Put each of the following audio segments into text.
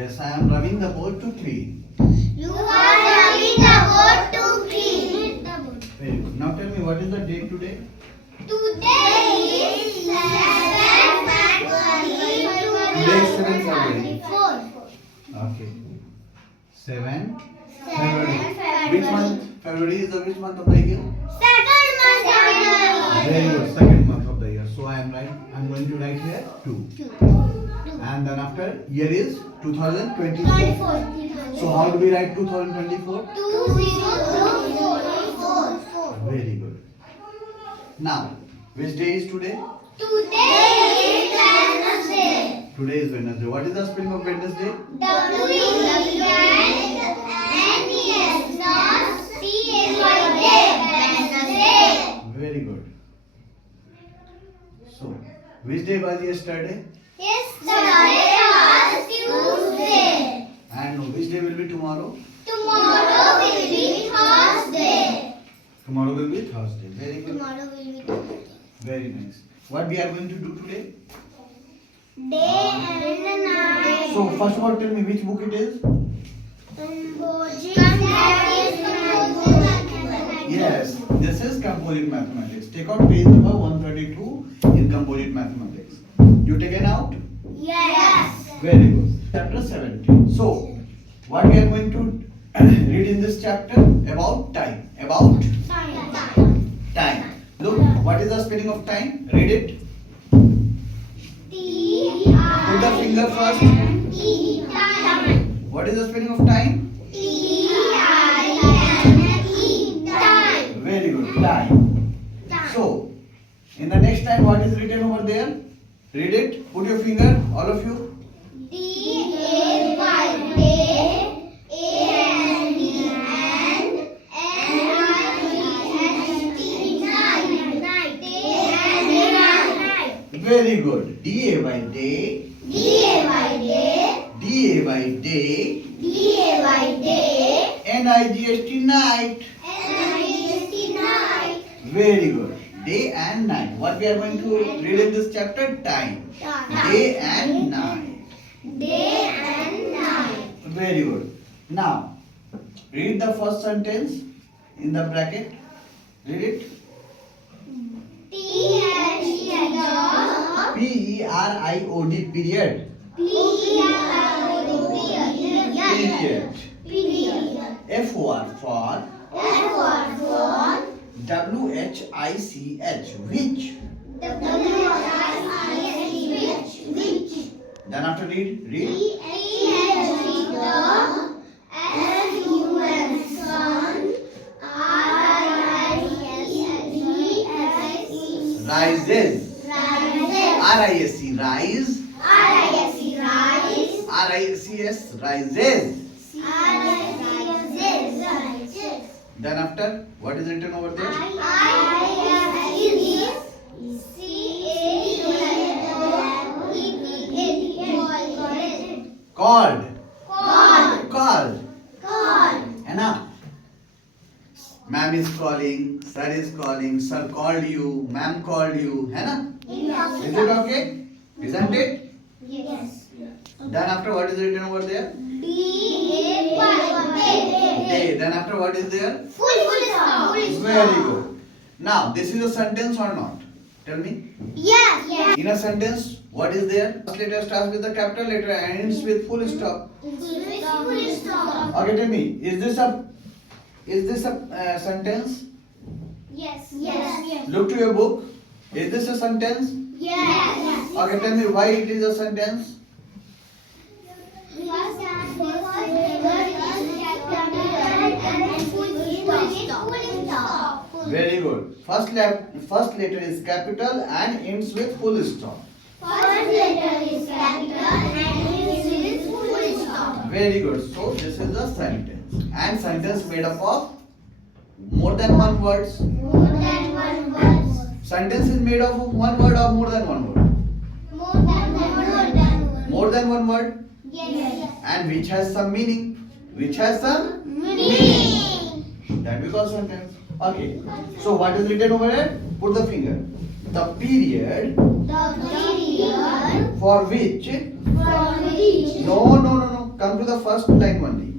Yes, I am rubbing the board to clean. You are rubbing the board to clean. Very good. Now tell me, what is the date today? Today is 7 Today is 7 February. 4. Okay. 7 February. February. Which month? February is the which month of the year? Second month. Very good. Second month of the year. So I am going to write here 2. And then after year is 2024. So how do we write 2024? 2024. Very good. Now, which day is today? Today is Wednesday. Today is Wednesday. What is the spelling of Wednesday? Very good. So, which day was yesterday? Yesterday was Tuesday. And which day will be tomorrow? Tomorrow will be Thursday. Tomorrow will be Thursday. Very good. Tomorrow will be Thursday. Very nice. What we are going to do today? Day and night. So, first of all, tell me which book it is? Yes, this is Composite Mathematics. Take out page number 132 in Composite Mathematics. You taken out? Yes. Very good. Chapter 17. So, what we are going to read in this chapter? About time. About time. Look, what is the spelling of time? Read it. Put the finger first. What is the spelling of time? Very good. Time. So, in the next time, what is written over there? Read it. Put your finger, all of you. Very good. D-A by day. D-A by day. N-I-G-H-T night. Very good. Day and night. What we are going to read in this chapter? Time. Day and night. Very good. Now, read the first sentence in the bracket. Read it. P-E-R-I-O-D period. Period. F-O-R for W-H-I-C-H. Which. Then after read. Rises. R-I-S-E. Rise. R-I-C-S. Rises. Then after, what is written over there? Called. है ना? Ma'am is calling, sir is calling, sir called you, ma'am called you, है ना? Is it okay? Isn't it? Yes. Then after, what is written over there? Day. Then after, what is there? Full stop. Very good. Now, this is a sentence or not? Tell me. Yes. In a sentence, what is there? First letter starts with the capital letter and ends with full stop. Full stop. Okay, tell me. Is this a sentence? Yes. Look to your book. Is this a sentence? Yes. Okay, tell me why it is a sentence. Very good. First letter is capital and ends with full stop. Very good. So this is a sentence. And sentence made up of more than one words. Sentence is made up of one word or more than one word. More than one word. Yes. And which has some meaning. That we call sentence. Okay. So what is written over here? Put the finger. The period for which. No. come to the first line only.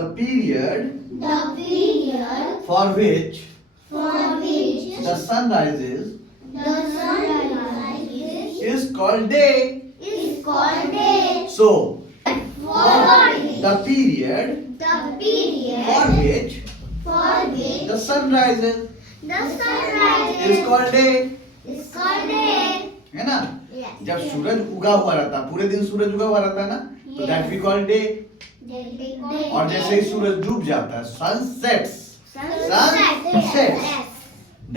The period The period for which for which the sun rises the sun rises is called day. is called day. So, For the period the period for which for which the sun rises the sun rises is called day. is called day. है ना? Yes. जब सूरज उगा हुआ रहता, पूरे दिन सूरज उगा हुआ रहता है ना, तो Yes. that we call day. Day. और जैसे ही सूरज डूब जाता है, sun sets, Sunset.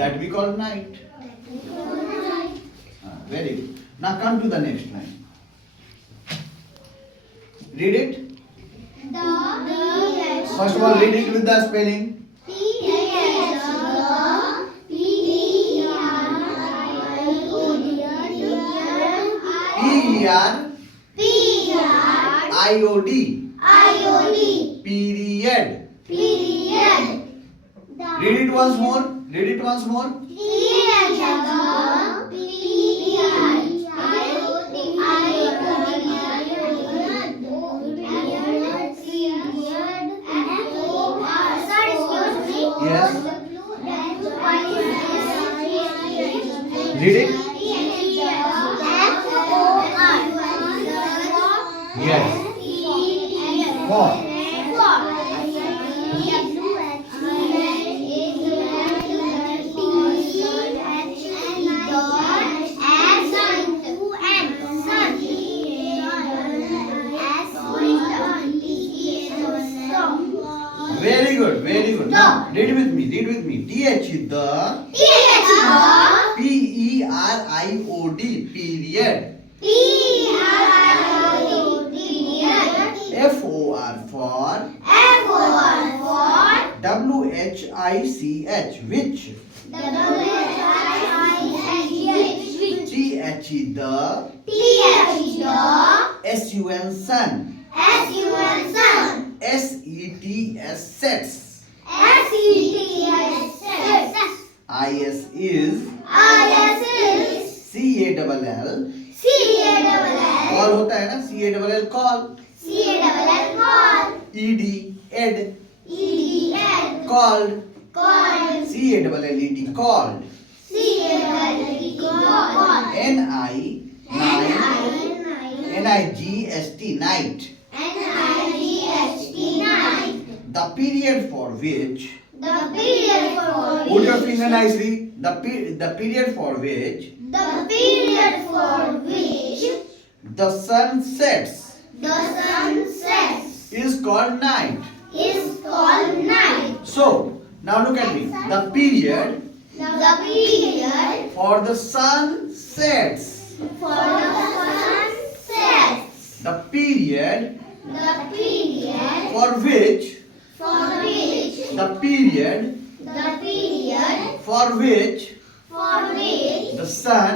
that we call night. Very good. Now come to the next line. Read it. First of all, read it with the spelling. P-E-R-I-O-D. Period. Read it once more. Read it once more. Yes. Read it. Yes. For. Very good. Very good. Now read with me. Read with me. T-H the P-E-R-I-O-D. Period. F-O-R for W-H-I-C-H. Which. T-H the S-U-N sun. S-E-T-S sets. I-S is C-A-L-L. Call होता है ना, C-A-L-L call. E-D ed. Called. C-A-L-L-E-D called. N-I-G-S-T night. The period for which. Put your finger nicely. The period for which the sun sets is called night. So, now look at me. The period for the sun sets. The period for which the period for which the sun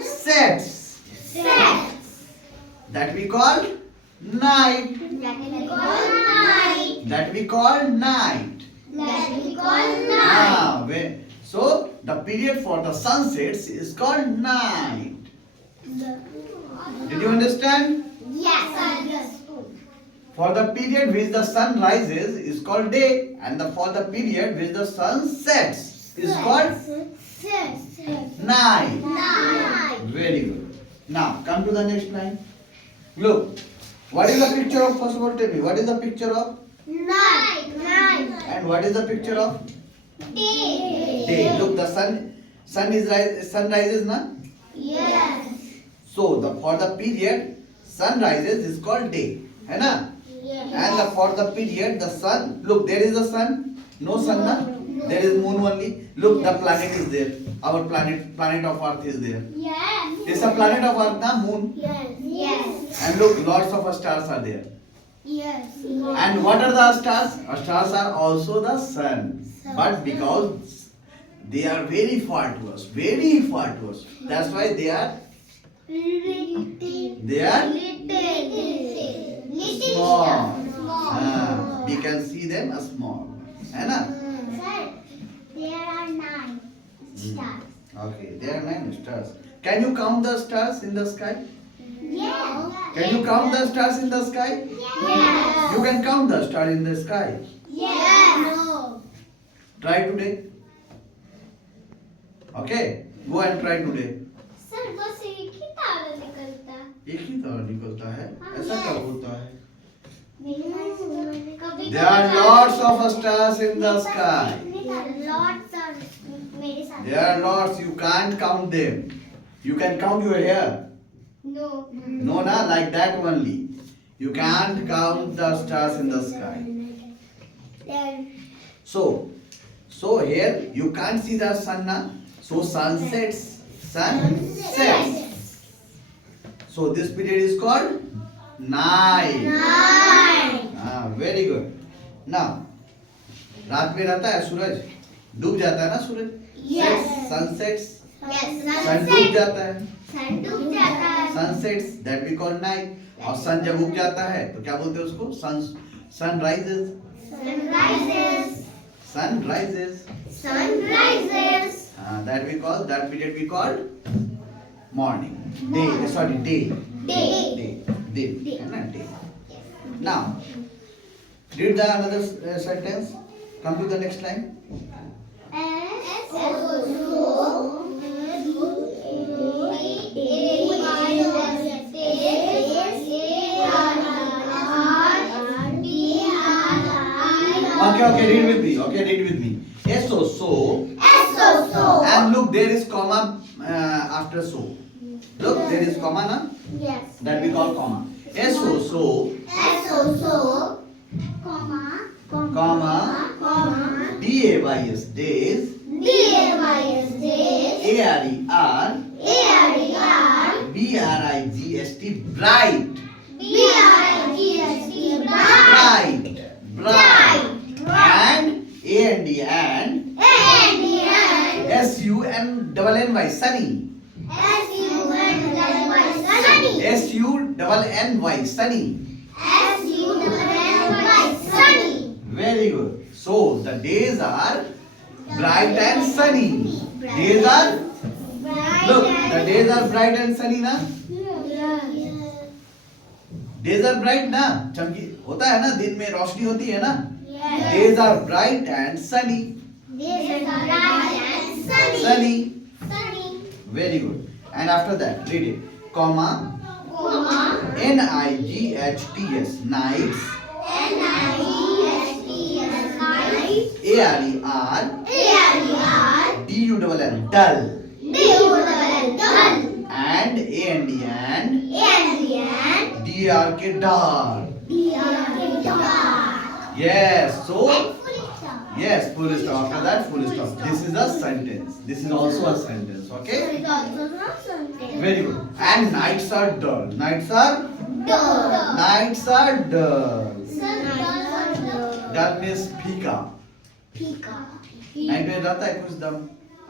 sets, that we call night. That we call night. So the period for the sunsets is called night. Did you understand? For the period which the sun rises is called day, and for the period which the sun sets is called night. Very good. Now come to the next line. Look, what is the picture of? First of all, tell me, what is the picture of? And what is the picture of? Day. Look, the sun rises, na? So for the period sun rises is called day, है ना? And for the period the sun, look, there is the sun, no sun, na? There is moon only. Look, the planet is there. Our planet of Earth is there. It's a planet of Earth, na? Moon. And look, lots of stars are there. And what are the stars? Stars are also the sun. But because they are very far to us, that's why they are small. We can see them as small. है ना? Okay, there are 9 stars. Can you count the stars in the sky? Yes. Can you count the stars in the sky? Yes. You can count the stars in the sky. Yes. No. Try today. Okay, go and try today. Sir बस एक ही तारा निकलता है। एक ही तारा निकलता है, ऐसा कब होता है? कभी There are lots of stars in the sky. Lots of मेरे साथ। There are lots. You can't count them. You can count your hair. No. No, na, like that only. You can't count the stars in the sky. So here you can't see the sun, na? So sun sets. Sun sets. So this period is called night. Nine. Very good. Now, रात में रहता है सूरज, डूब जाता है ना सूरज? Yes. Sunsets. Yes. सन डूब जाता है. सन डूब जाता है। Sunsets that we call night. और सन जब उग जाता है तो क्या बोलते हैं उसको? Sun rises. Sunrises. Sun rises. Sunrises. That period we call morning. Day. Sorry, day. Day. है ना day. Now, read the another sentence. Come to the next line. Okay, read with me. So. And look, there is comma after so. Look, there is comma, na? Yes. That we call comma. So. Comma. DAYS, days. ARER. BRIGST, bright. Bright. And AND and SUNNY, sunny. SUNNY, sunny. Very good. So the days are bright and sunny. Days are, look, the days are bright and sunny, na? Days are bright, na? चमकी होता है ना, दिन में रोशनी होती है ना? Days are bright and sunny. Sunny. Very good. And after that, read it. Comma. NIGHTS, nights. ARER. DULL, dull. And DRK, dark. Yes. So. Yes, full stop. After that, full stop. This is a sentence. This is also a sentence. Okay. Very good. And nights are dull. Nights are dull. Dull means फीका. Night में रहता है कुछ दम,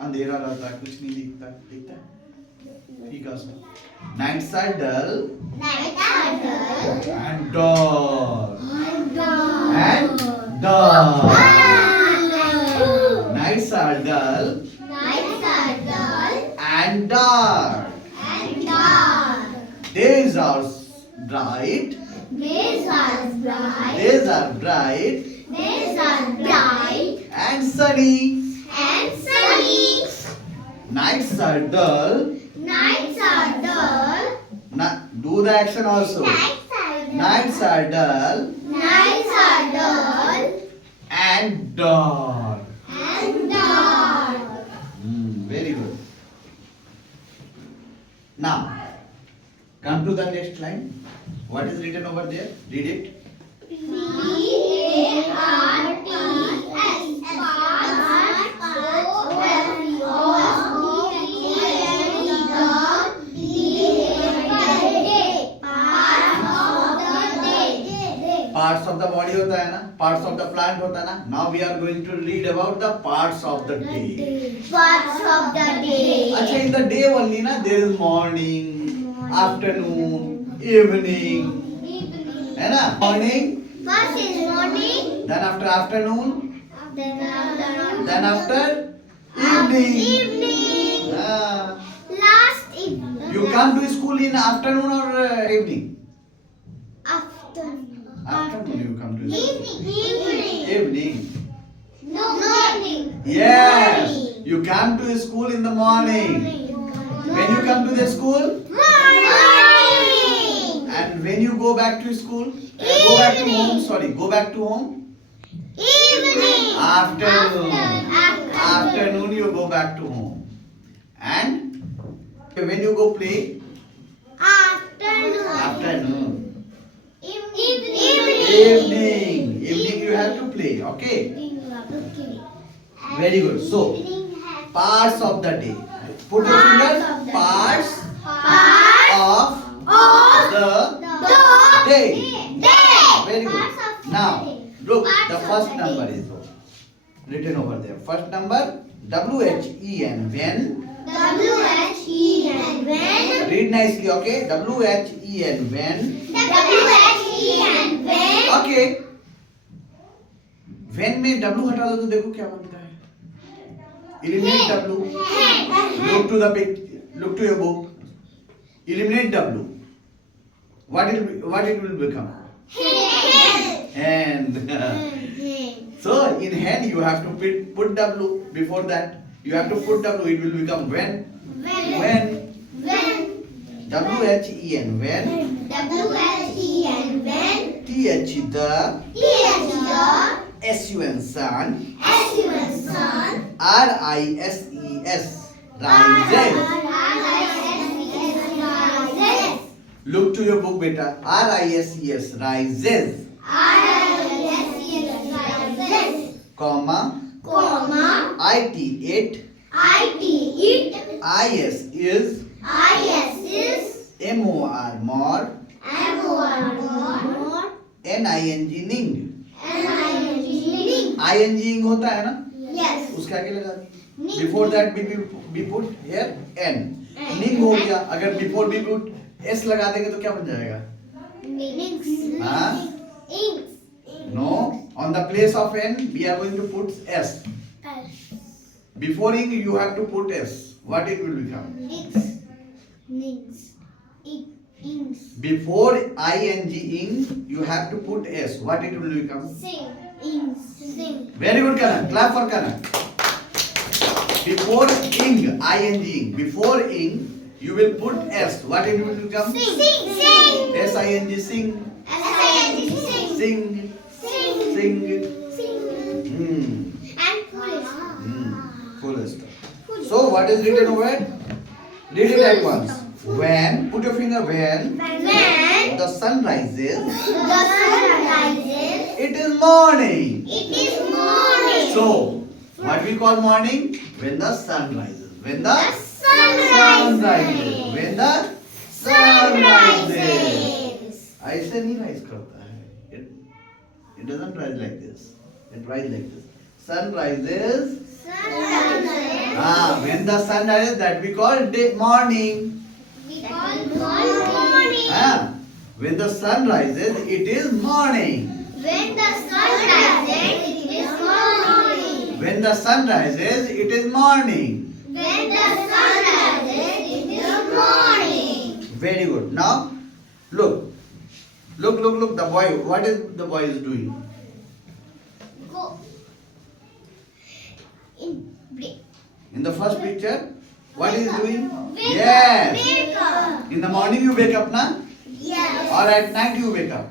अंधेरा रहता है, कुछ नहीं दिखता है, फीका सा. Nights are dull and dark. Nights are dull and dark. Days are bright. And sunny. Nights are dull. Do the action also. Nights are dull and dark. Very good. Now, come to the next line. What is written over there? Read it. Parts of the body होता है ना, parts of the plant होता है ना. Now we are going to read about the parts of the day. अच्छा, in the day only ना, there is morning, afternoon, evening, है ना? Morning. First is morning. Then after afternoon. Then Then after evening. Evening. Ah. Last evening. You come to school in afternoon or evening? Afternoon. Afternoon you come to school. Evening. Evening. No. Morning. Yes. You come to school in the morning. When you come to the school? Morning. And when you go back to school? Go back to home. Sorry. Go back to home? Evening. Afternoon. Afternoon. Afternoon you go back to home. And when you go play? Afternoon. Afternoon. Evening. Evening. Evening you have to play. Okay. Okay. Very good. So, parts of the day. Put your fingers. Parts of the day. Very good. Now, look, the first number is written over there. First number, WHEN. When. WHEN. When. Read nicely, okay? WHEN. When. WHEN. When. Okay. When में W हटा दो तो देखो क्या बनता है. Eliminate W. Look to the picture. Look to your book. Eliminate W. What it will become? Hand. So in hand you have to put W before that. You have to put W. It will become when. When. WHEN. When. WHEN. When. TH the. SUN sun. Son. RISES rises. Look to your book beta. RISES rises. Comma. IT it. IS is. MOR more. NING ning. ING होता है ना. उसके आगे लगा दी. Before that we put here N. Ning हो गया. अगर before we put S लगा देंगे तो क्या बन जाएगा? हाँ? No. On the place of N we are going to put S. Before ing you have to put S. What it will become? Before ing ing you have to put S. What it will become? Very good Karan. Clap for Karan. Before ing, before ing, you will put S. What it will become? S-I-N-G, sing. Sing. Full stop. So what is written over it? Read it at once. When, put your finger when the sun rises, it is morning. So, what we call morning? When the sun rises. When the sun rises. When the sun rises. ऐसे नहीं rise करता है. It doesn't rise like this. It rises like this. Sun rises. When the sun rises, that we call morning. When the sun rises, it is morning. When the sun rises, it is morning. When the sun rises, it is morning. When the sun rises, it is morning. Very good. Now, look. Look. The boy. What is the boy is doing? Go. In the first picture, what is he doing? Wake Yes. up. In the morning you wake up, na? Yes. Or at night you wake up?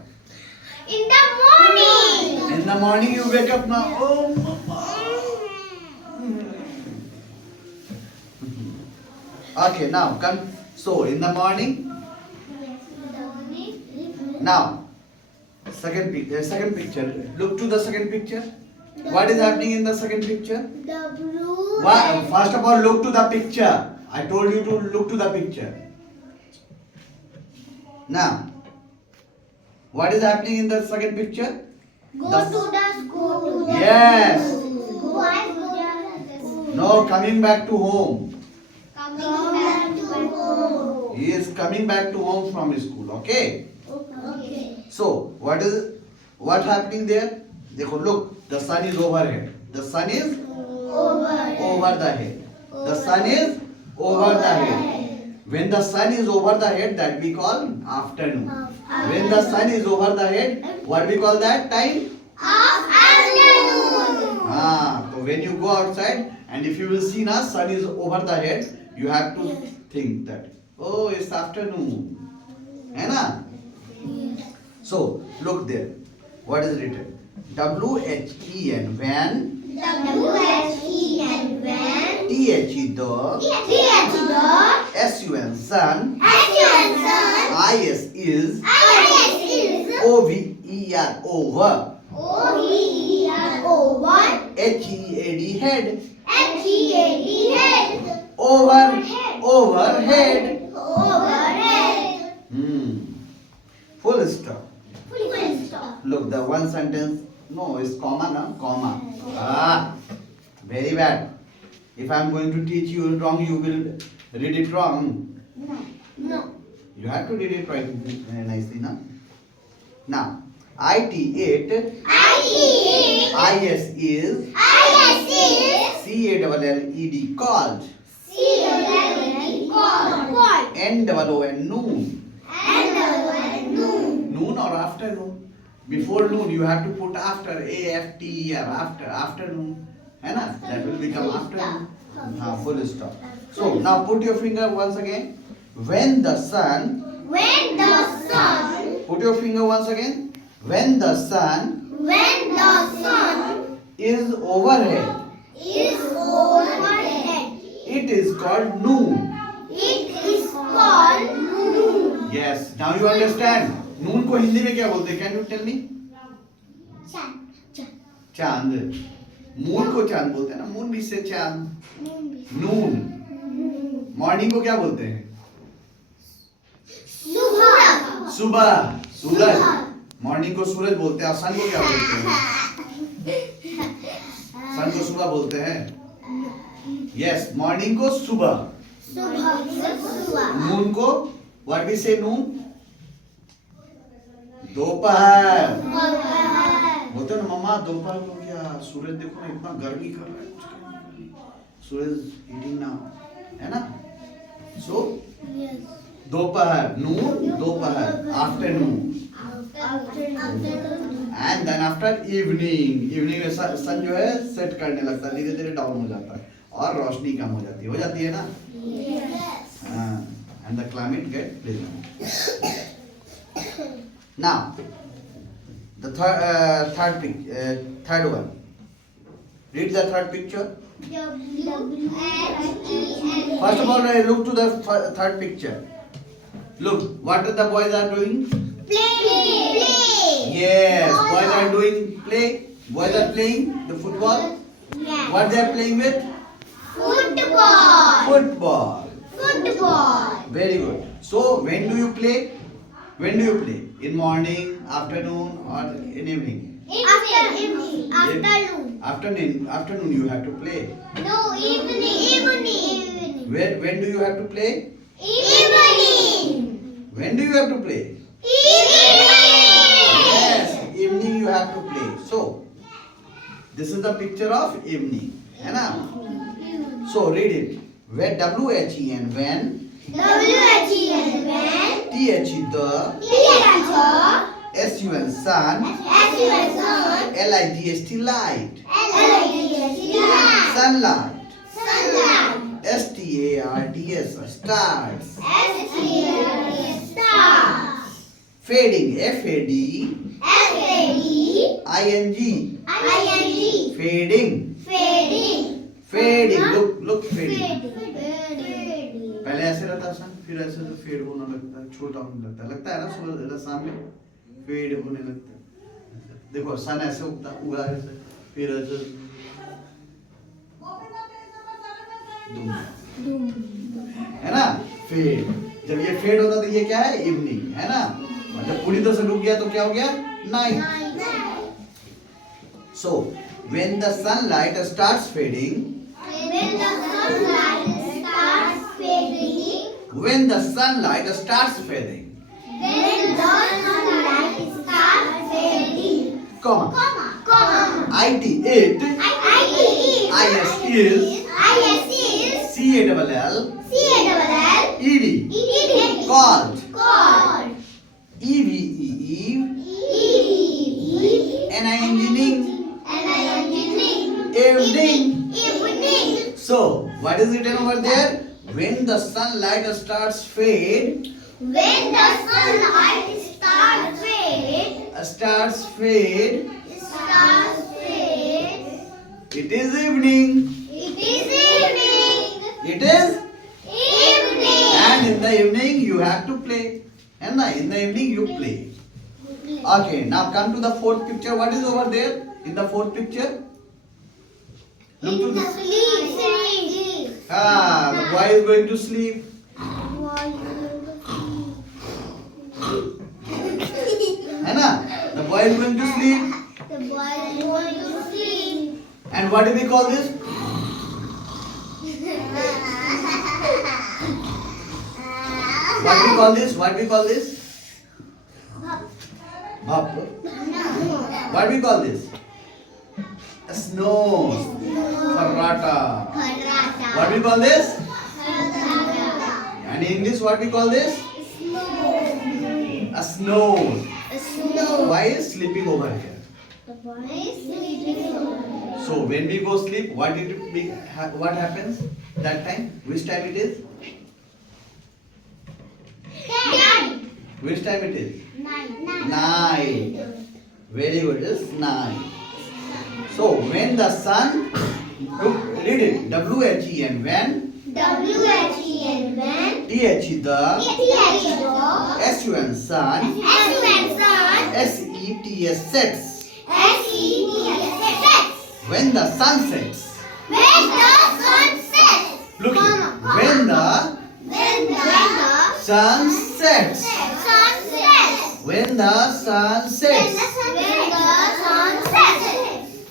In the morning. In the morning you wake up, na? Oh, mama. Okay, now come. So in the morning. Now, second picture. Look to the second picture. What is happening in the second picture? The blue. First of all, look to the picture. I told you to look to the picture. Now, what is happening in the second picture? Go to the school. Yes. Go. No, coming back to home. Coming back to home. He is coming back to home from school. Okay. Okay. So, what happening there? देखो, look, the sun is overhead. The sun is Over. over the head. The sun is over the head. When the sun is over the head, that we call afternoon. When the sun is over the head, what we call that time? Afternoon. So when you go outside and if you will see now sun is over the head, you have to think that, oh, it's afternoon. है ना? So look there. What is written? WHEN, when. WHEN, when. THE, the. SUN, sun. IS is. OVER, over. HEAD, head. Overhead. Full stop. Look, the one sentence, no, it's comma, no? Comma. Very bad. If I'm going to teach you wrong, you will read it wrong. No. You have to read it right nicely, no? Now, IT8, IS is, CALLED, called, NOON, noon. Noon or afternoon. Before noon, you have to put after, AFTER, afternoon. That will become afternoon. Full stop. So, now put your finger once again. When the sun, put your finger once again. When the sun is overhead, it is called noon. Yes, now you understand. नून को हिंदी में क्या बोलते हैं? Can you tell me? चांद. Moon को चांद बोलते हैं ना? मून भी से चांद. नून. मॉर्निंग को क्या बोलते हैं? सुबह. सूरज. मॉर्निंग को सूरज बोलते हैं. और सन को क्या बोलते हैं? सन को सुबह बोलते हैं. यस, मॉर्निंग को सुबह. नून को व्हाट वी से नून? दोपहर. बोलते हो ना मम्मा दोपहर हो गया, सूरज देखो ना इतना गर्मी कर रहा है, सूरज हीटिंग ना, है ना? सो दोपहर, नून, दोपहर, afternoon. And then after evening. Evening में सन जो है सेट करने लगता है, धीरे धीरे डाउन हो जाता है और रोशनी कम हो जाती है ना? And the climate get pleasant. Now, the third one. Read the third picture. First of all, look to the third picture. Look, what the boys are doing? Play. Yes, boys are doing play. Boys are playing the football. What they are playing with? Football. Very good. So, when do you play? When do you play? In morning, afternoon, or in evening? Afternoon you have to play. No, evening. When do you have to play? Evening. When do you have to play? Evening. Yes, evening you have to play. So, this is the picture of evening. है ना? So, read it. When WHEN, when. WHEN, when. THE, the. SUN, sun. LIGHT, light. Sunlight. STARDS, stars. Fading, FADING. Fading. Look, fading. पहले ऐसे रहता सन, फिर ऐसे से fade होने लगता है, छोटा होने लगता है ना, सूरज सामने फेड होने लगता है. देखो सन ऐसे उगा ऐसे, फिर ऐसे है ना, फेड. जब ये फेड होता तो ये क्या है? इवनिंग, है ना? और जब पूरी तरह से डूब गया तो क्या हो गया? Night. So when the sunlight starts fading, when the sunlight starts fading, comma. IT8, IS is, CALL, ed, called, Called. eve, eve, Eve. evening, evening. Evening. So what is written over there? When the sunlight starts fade, When the sunlight starts fade, starts fade, it is evening. it is evening. It is, Evening. and in the evening you have to play. And in the evening you play. Okay, now come to the fourth picture. What is over there in the fourth picture? Look to the. Sleep. The boy is going to sleep. है ना? The boy is going to sleep. The boy is going to sleep. And what do we call this? What we call this? What we call this? Bhap. What we call this? Snow. Farrata. What we call this? And in English, what we call this? A snow. Why is sleeping over here? So when we go sleep, what happens that time? Which time it is? Which time it is? Night. Very good. It's night. So when the sun, read it. W-H-E-N. When. W-H-E-N. When. T-H-E the. T-H-E-N. S-U-N sun. S-U-N. Sun. S-E-T-S sets. S-E-T-S. When the sun sets. When the sun sets. Look here. When the sun sets. Sun sets. When the sun sets. When the sun sets.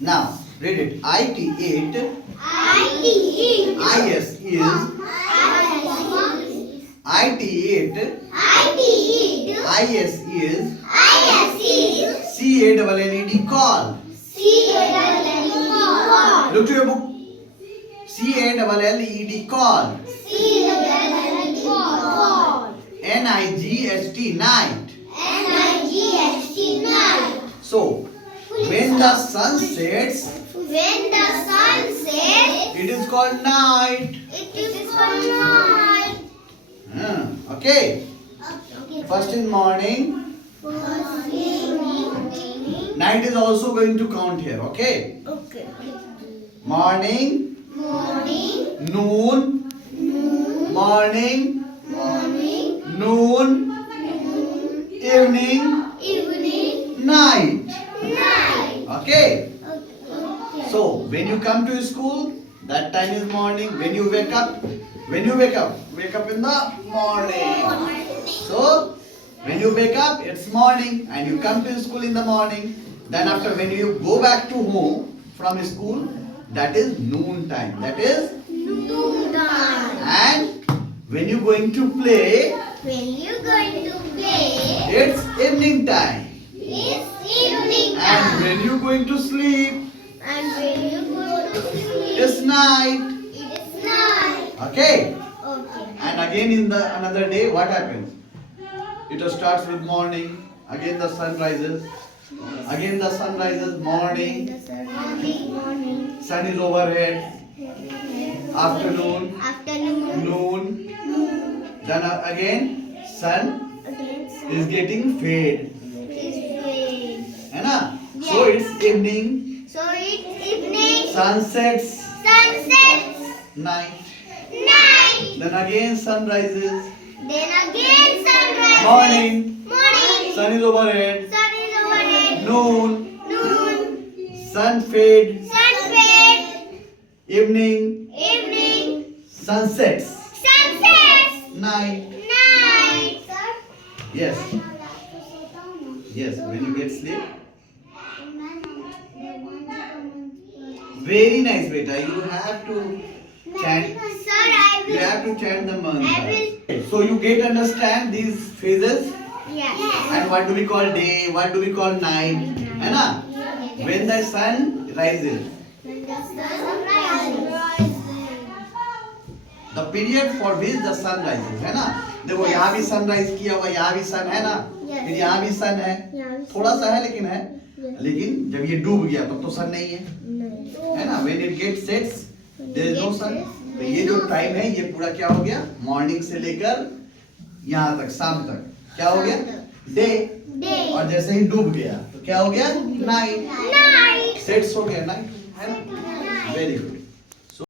Now read it. IT8. I-T-E. IS is. IT8. I-T-E. IS is. I-S-E. C-A-L-L-E-D call. C-A-L-L-E-D. Look to your book. C-A-L-L-E-D call. C-A-L-L-E-D. N-I-G-H-T night. N-I-G-H-T. Night. So when the sun sets, When the sun sets, it is called night. it is called night. Okay. First is morning. Night is also going to count here. Okay. Okay. Morning, Morning, noon, morning, noon, evening, evening, night. night. Okay. Okay. So when you come to school, that time is morning. When you wake up, wake up in the morning. So when you wake up, it's morning, and you come to school in the morning. Then after, when you go back to home from school, that is noon time. That is, Noon time. and when you going to play, When you going to play, it's evening time. it's evening And time. when you going to sleep, And when you go to sleep, it's night. it's night. Okay. Okay. And again in the another day, what happens? It starts with morning. Again the sun rises. Again the sun rises. Morning. Morning. Sun is overhead. Afternoon. Afternoon. Noon. Then again sun Again. is getting fade. Is fade. है ना? So it's evening. So it's evening. Sun sets. Sunset. Night. Night. Then again sun rises. Then again sunrise. Morning. Morning. Sun is overhead. Sun is overhead. Noon. Noon. Sun fade. Sunset. Evening. Evening. Sunsets. Sunset. Night. Night. Yes. Yes. When you get sleep. Very nice, beta. You have to chant. Sir, I You will. have to chant the mantra. I will. So you get understand these phases. Yes. And what do we call day? What do we call night? है ना? When the sun rises. When the sun rises. The period for which the sun rises, है ना। देखो यहाँ भी sunrise किया हुआ, यहाँ भी सन है ना, फिर यहाँ भी सन है, थोड़ा सा है लेकिन है। लेकिन जब ये डूब गया तब तो सन नहीं है ना। When it get sets there is no sun. तो ये जो टाइम है ये पूरा क्या हो गया, मॉर्निंग से लेकर यहाँ तक, शाम तक क्या हो गया, डे। और जैसे ही डूब गया तो क्या हो गया, नाइट। सेट्स हो गया नाइट, है ना। Very good.